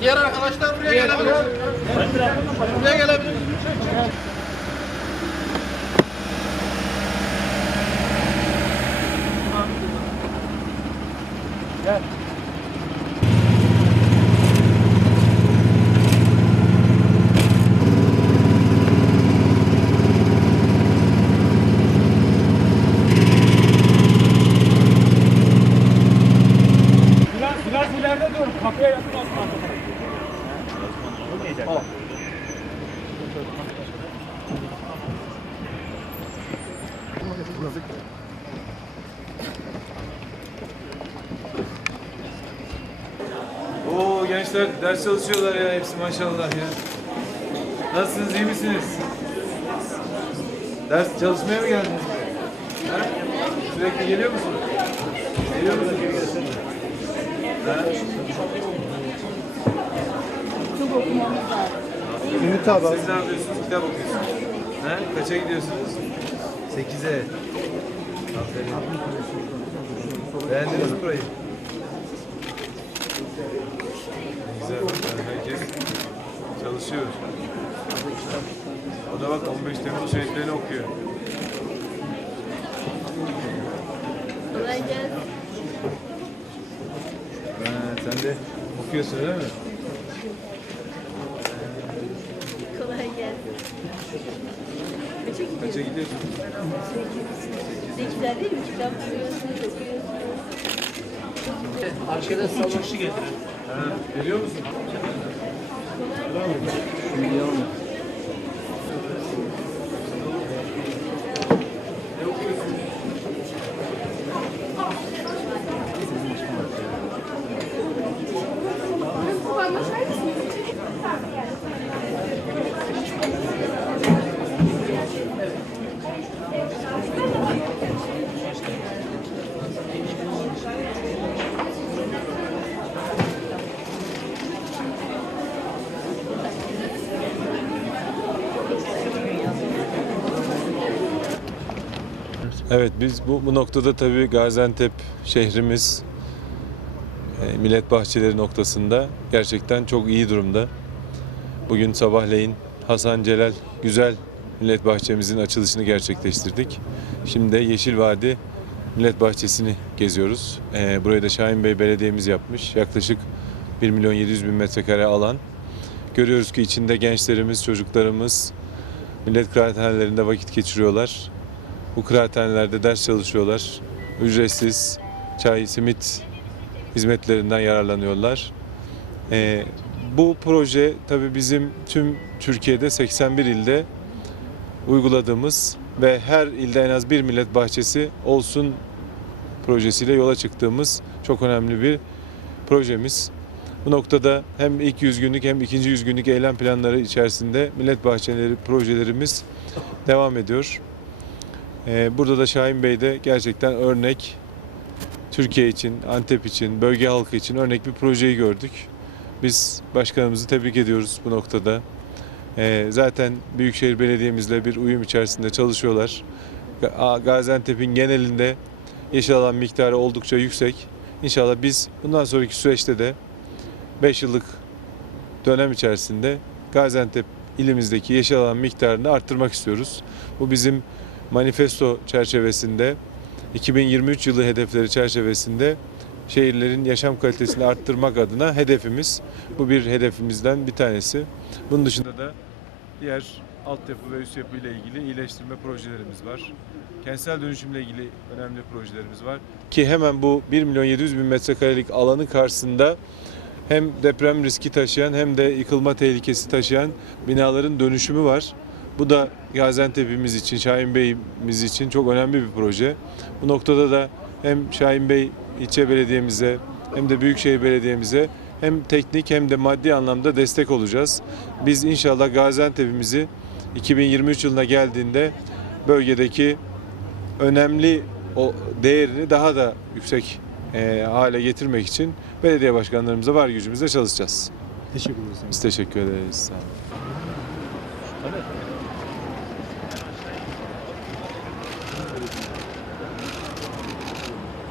Diğer arkadaşlar buraya gelebilir. Buraya gelebilir. İleride dur. Kapıya yakın olsun. Oo gençler ders çalışıyorlar ya hepsi maşallah ya. Nasılsınız iyi misiniz? Ders çalışmaya mı geldiniz? Ha? Sürekli geliyor musunuz? Geliyor musunuz? Ha? Ümit abi. Siz ne yapıyorsunuz? Kitap okuyorsunuz. Ha? Kaça gidiyorsunuz? Sekize. Aferin. Beğendiniz burayı? Güzel. Yani herkes çalışıyor. O da bak 15 Temmuz şehitlerini okuyor. Kolay gelsin. Ha, sen de okuyorsun öyle mi? Kolay gelsin. Kaça gidiyorsun? Ne güzel değil mi? Kitap okuyorsunuz, okuyorsunuz. Arkada salon çıkışı getirin. Ha, geliyor musun? Ne Evet biz bu, bu noktada tabii Gaziantep şehrimiz e, millet bahçeleri noktasında gerçekten çok iyi durumda. Bugün sabahleyin Hasan Celal Güzel Millet Bahçemizin açılışını gerçekleştirdik. Şimdi de Yeşil Vadi Millet Bahçesi'ni geziyoruz. E, burayı da Şahin Bey Belediye'miz yapmış. Yaklaşık 1 milyon 700 bin metrekare alan. Görüyoruz ki içinde gençlerimiz, çocuklarımız millet kıraathanelerinde vakit geçiriyorlar. Bu kıraathanelerde ders çalışıyorlar. Ücretsiz çay, simit hizmetlerinden yararlanıyorlar. Ee, bu proje tabii bizim tüm Türkiye'de 81 ilde uyguladığımız ve her ilde en az bir millet bahçesi olsun projesiyle yola çıktığımız çok önemli bir projemiz. Bu noktada hem ilk 100 günlük hem ikinci 100 günlük eylem planları içerisinde millet bahçeleri projelerimiz devam ediyor. Ee, Burada da Şahin Bey de gerçekten örnek Türkiye için, Antep için, bölge halkı için örnek bir projeyi gördük. Biz başkanımızı tebrik ediyoruz bu noktada. Ee, Zaten Büyükşehir Belediye'mizle bir uyum içerisinde çalışıyorlar. Ga- Gaziantep'in genelinde yeşil alan miktarı oldukça yüksek. İnşallah biz bundan sonraki süreçte de 5 yıllık dönem içerisinde Gaziantep ilimizdeki yeşil alan miktarını arttırmak istiyoruz. Bu bizim manifesto çerçevesinde 2023 yılı hedefleri çerçevesinde şehirlerin yaşam kalitesini arttırmak adına hedefimiz. Bu bir hedefimizden bir tanesi. Bunun dışında da diğer altyapı ve üst yapı ile ilgili iyileştirme projelerimiz var. Kentsel dönüşümle ilgili önemli projelerimiz var. Ki hemen bu 1 milyon 700 bin metrekarelik alanı karşısında hem deprem riski taşıyan hem de yıkılma tehlikesi taşıyan binaların dönüşümü var. Bu da Gaziantep'imiz için, Şahin Bey'imiz için çok önemli bir proje. Bu noktada da hem Şahin Bey ilçe belediyemize hem de Büyükşehir Belediye'mize hem teknik hem de maddi anlamda destek olacağız. Biz inşallah Gaziantep'imizi 2023 yılına geldiğinde bölgedeki önemli o değerini daha da yüksek e, hale getirmek için belediye başkanlarımıza var gücümüzle çalışacağız. Teşekkür ederiz. Biz teşekkür ederiz. Sağ olun. Thank you.